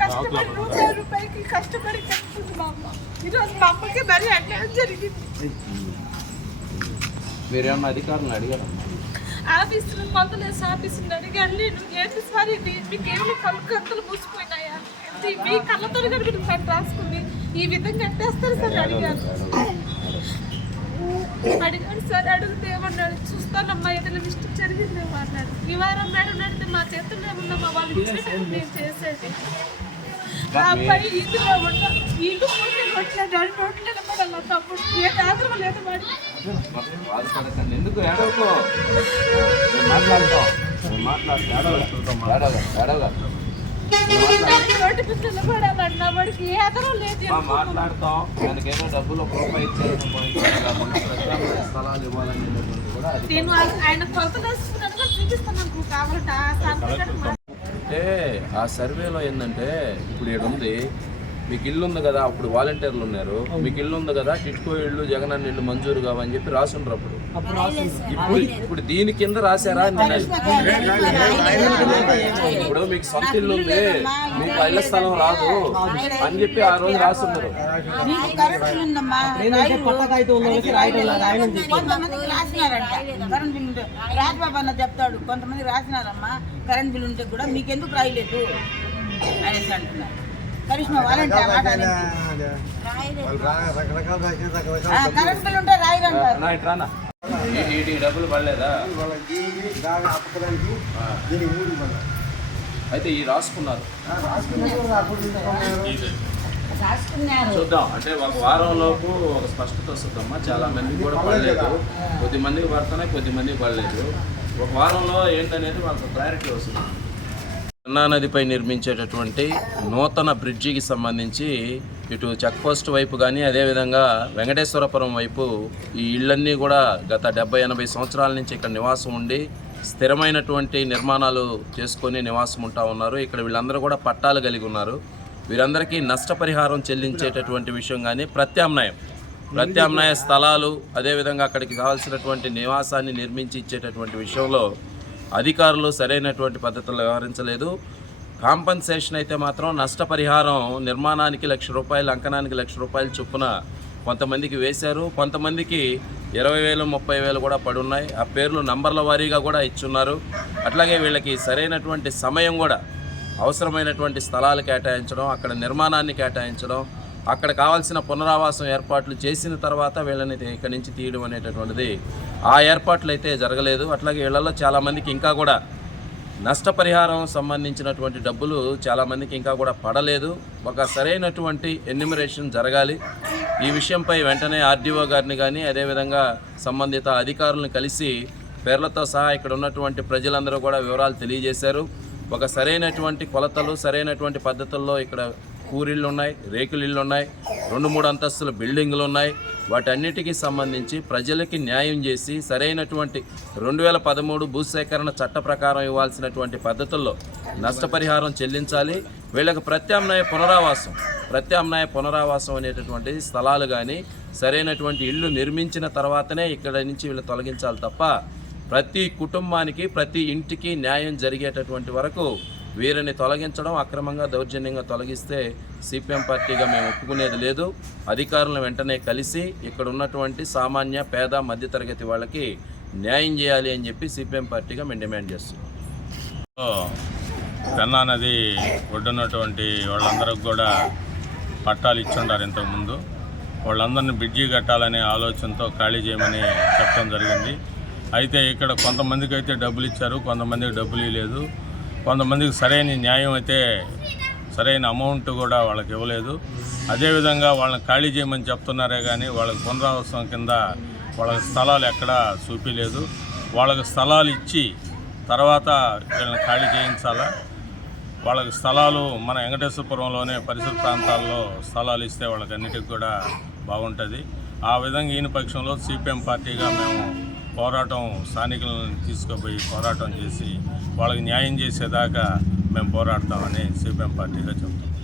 కష్టపడి నూట కష్టపడి కట్టుకుంది మా అమ్మ. ఈరోజు మా అమ్మకి మరీ అన్యాయం జరిగింది. మీరేమన్నా అధికారులను అడిగారు? ఆఫీసులు మందులేసి ఆఫీసులు అడిగాను నేను ఏంటి సార్ ఇది? మీకు ఏమైనా కళ్ళు గంటలు మూసిపోయినాయా మీ కళ్ళతో కనుక సార్ రాసుకుని ఈ విధంగా కట్టేస్తారు సార్ అడిగారు. అడిగాడు సార్ అడిగితే ఏమన్నాడు? చూస్తానమ్మా ఏదైనా మిస్టేక్ జరిగిందేమో అన్నారు ఈ వారం మేడం అడిగితే మా చేసేది ఆ అబ్బాయి ఇందులో ఇల్లు పోతే కొట్టలేదు నోట్లు నిలబడాలి తప్పుడు ఏ లేదు బాధపడకండి ఎందుకు ఏడవకు నేను మాట్లాడతాం నేను రోడ్డు మీద వాడికి ఏ లేదు మా మాట్లాడతాం. దానికేమో డబ్బులు ఒక రూపాయి స్థలాలు కూడా నేను ఆయన- కూడా చూపిస్తాను కావాలంటే. ఆ అంటే ఆ సర్వేలో ఏంటంటే ఇప్పుడు ఇక్కడ ఉంది మీకు ఇల్లు ఉంది కదా అప్పుడు వాలంటీర్లు ఉన్నారు మీకు ఇల్లు ఉంది కదా టిట్కో ఇల్లు జగనన్న ఇల్లు మంజూరు కావని చెప్పి రాసుండ్రు అప్పుడు ఇప్పుడు ఇప్పుడు దీని కింద రాశారా. ఇప్పుడు మీకు సొంత ఇల్లు ఉంది మీకు ఇళ్ళ స్థలం రాదు అని చెప్పి ఆ రోజు రాసున్నారు రాజ్బాబు అన్న చెప్తాడు కొంతమంది రాసినారమ్మా కరెంట్ బిల్ ఉంటే కూడా మీకెందుకు రాయలేదు అనేసి అంటున్నారు కరిష్మా వాలంటీ ఆ మాట కరెంట్ బిల్ ఉంటే రాయరంటారు ఈ- డబ్బులు పడలేదా? అయితే ఈ రాసుకున్నారు. చూద్దాం. అంటే ఒక వారం లోపు ఒక స్పష్టత వస్తుందమ్మా. చాలా మందికి కూడా పడలేదు. కొద్ది మందికి పడుతున్నాయి కొద్ది మందికి పడలేదు. ఒక వారంలో ఏంటనేది వాళ్ళకి క్లారిటీ వస్తుంది. అన్నా నదిపై నిర్మించేటటువంటి నూతన బ్రిడ్జికి సంబంధించి ఇటు చెక్ పోస్ట్ వైపు కానీ అదేవిధంగా వెంకటేశ్వరపురం వైపు ఈ ఇళ్ళన్నీ కూడా గత డెబ్బై ఎనభై సంవత్సరాల నుంచి ఇక్కడ నివాసం ఉండి స్థిరమైనటువంటి నిర్మాణాలు చేసుకొని నివాసం ఉంటా ఉన్నారు. ఇక్కడ వీళ్ళందరూ కూడా పట్టాలు కలిగి ఉన్నారు. వీరందరికీ నష్టపరిహారం చెల్లించేటటువంటి విషయం కానీ ప్రత్యామ్నాయం. ప్రత్యామ్నాయ స్థలాలు అదేవిధంగా అక్కడికి కావాల్సినటువంటి నివాసాన్ని నిర్మించి ఇచ్చేటటువంటి విషయంలో అధికారులు సరైనటువంటి పద్ధతులు వ్యవహరించలేదు. కాంపన్సేషన్ అయితే మాత్రం నష్టపరిహారం నిర్మాణానికి లక్ష రూపాయలు అంకణానికి లక్ష రూపాయలు చొప్పున కొంతమందికి వేశారు. కొంతమందికి ఇరవై వేలు ముప్పై వేలు కూడా పడున్నాయి. ఆ పేర్లు నంబర్ల వారీగా కూడా ఇచ్చున్నారు. అట్లాగే వీళ్ళకి సరైనటువంటి సమయం కూడా అవసరమైనటువంటి స్థలాలు కేటాయించడం అక్కడ నిర్మాణాన్ని కేటాయించడం అక్కడ కావాల్సిన పునరావాసం ఏర్పాట్లు చేసిన తర్వాత వీళ్ళని ఇక్కడ ఇక్కడి నుంచి తీయడం అనేటటువంటిది ఆ ఏర్పాట్లు అయితే జరగలేదు. అట్లాగే వీళ్ళల్లో చాలామందికి ఇంకా కూడా నష్టపరిహారం సంబంధించినటువంటి డబ్బులు చాలామందికి ఇంకా కూడా పడలేదు. ఒక సరైనటువంటి ఎన్యూమరేషన్ జరగాలి. ఈ విషయంపై వెంటనే ఆర్డీఓ గారిని కానీ అదేవిధంగా సంబంధిత అధికారులను కలిసి పేర్లతో సహా ఇక్కడ ఉన్నటువంటి ప్రజలందరూ కూడా వివరాలు తెలియజేశారు. ఒక సరైనటువంటి కొలతలు సరైనటువంటి పద్ధతుల్లో ఇక్కడ కూరిళ్ళు ఉన్నాయి రేకులు ఇళ్ళు ఉన్నాయి రెండు మూడు అంతస్తుల బిల్డింగులు ఉన్నాయి వాటన్నిటికీ సంబంధించి ప్రజలకి న్యాయం చేసి సరైనటువంటి రెండు వేల పదమూడు భూసేకరణ చట్ట ప్రకారం ఇవ్వాల్సినటువంటి పద్ధతుల్లో నష్టపరిహారం చెల్లించాలి. వీళ్ళకి ప్రత్యామ్నాయ పునరావాసం ప్రత్యామ్నాయ పునరావాసం అనేటటువంటి స్థలాలు కానీ సరైనటువంటి ఇళ్ళు నిర్మించిన తర్వాతనే ఇక్కడ నుంచి వీళ్ళు తొలగించాలి తప్ప ప్రతి కుటుంబానికి ప్రతి ఇంటికి న్యాయం జరిగేటటువంటి వరకు వీరిని తొలగించడం అక్రమంగా దౌర్జన్యంగా తొలగిస్తే సిపిఎం పార్టీగా మేము ఒప్పుకునేది లేదు. అధికారులను వెంటనే కలిసి ఇక్కడ ఉన్నటువంటి సామాన్య పేద మధ్యతరగతి వాళ్ళకి న్యాయం చేయాలి అని చెప్పి సిపిఎం పార్టీగా మేము డిమాండ్ చేస్తున్నాం. పెన్నా నది ఒడ్డున్నటువంటి వాళ్ళందరికి కూడా పట్టాలు ఇచ్చుండారు ఇంతకుముందు. వాళ్ళందరిని బ్రిడ్జి కట్టాలనే ఆలోచనతో ఖాళీ చేయమని చెప్పడం జరిగింది. అయితే ఇక్కడ కొంతమందికి అయితే డబ్బులు ఇచ్చారు కొంతమందికి డబ్బులు ఇవ్వలేదు. కొంతమందికి సరైన న్యాయం అయితే సరైన అమౌంట్ కూడా వాళ్ళకి ఇవ్వలేదు. అదేవిధంగా వాళ్ళని ఖాళీ చేయమని చెప్తున్నారే కానీ వాళ్ళకి పునరావాసం కింద వాళ్ళకి స్థలాలు ఎక్కడా చూపించలేదు వాళ్ళకి స్థలాలు ఇచ్చి తర్వాత వీళ్ళని ఖాళీ చేయించాలా? వాళ్ళకి స్థలాలు మన వెంకటేశ్వరపురంలోనే పరిసర ప్రాంతాల్లో స్థలాలు ఇస్తే వాళ్ళకి అన్నిటికి కూడా బాగుంటుంది. ఆ విధంగా ఈయన పక్షంలో సిపిఎం పార్టీగా మేము పోరాటం స్థానికులను తీసుకుపోయి పోరాటం చేసి వాళ్ళకి న్యాయం చేసేదాకా మేము పోరాడతామని సిపిఎం పార్టీగా చెప్తాం